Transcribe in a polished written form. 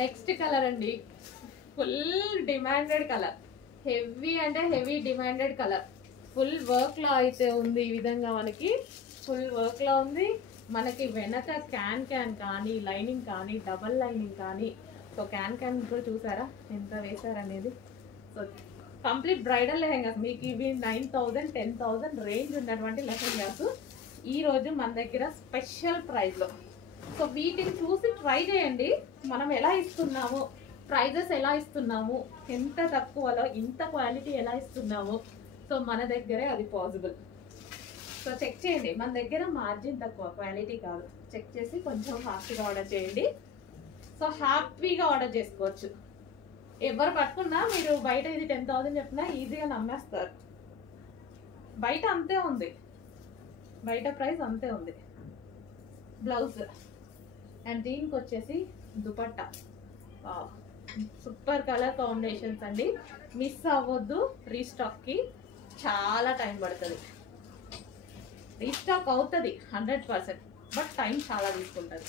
Next colour అండి, full demanded colour, heavy అంటే heavy demanded colour. Full work లో అయితే ఉంది, ఈ విధంగా మనకి ఫుల్ వర్క్ లో ఉంది. మనకి వెనక క్యాన్ కానీ లైనింగ్ కానీ డబల్ లైనింగ్ కానీ, సో క్యాన్ కూడా చూసారా ఎంత వేసారనేది. సో కంప్లీట్ బ్రైడల్ లెహెంగాస్ మీకు ఇవి 9,000 10,000 రేంజ్ ఉన్నటువంటి లెహెంగాస్ ఈ రోజు మన దగ్గర స్పెషల్ ప్రైస్ లో. సో వీటిని చూసి ట్రై చేయండి, మనం ఎలా ఇస్తున్నాము, ప్రైజెస్ ఎలా ఇస్తున్నాము, ఎంత తక్కువలో ఇంత క్వాలిటీ ఎలా ఇస్తున్నాము. సో మన దగ్గరే అది పాసిబుల్. సో చెక్ చేయండి, మన దగ్గర మార్జిన్ తక్కువ, క్వాలిటీ కాదు. చెక్ చేసి కొంచెం ఫాస్ట్గా ఆర్డర్ చేయండి. సో హ్యాపీగా ఆర్డర్ చేసుకోవచ్చు. ఎవరు పట్టుకున్నా మీరు బయట ఇది 10,000 చెప్పినా ఈజీగా నమ్మేస్తారు. బయట అంతే ఉంది, బయట ప్రైస్ అంతే ఉంది. బ్లౌజ్ అండ్ దీనికి వచ్చేసి దుపట్టా. సూపర్ కలర్ కాంబినేషన్స్ అండి, మిస్ అవ్వద్దు. రీస్టాక్కి చాలా టైం పడుతుంది, రీస్టాక్ అవుతుంది 100%, బట్ టైం చాలా తీసుకుంటుంది.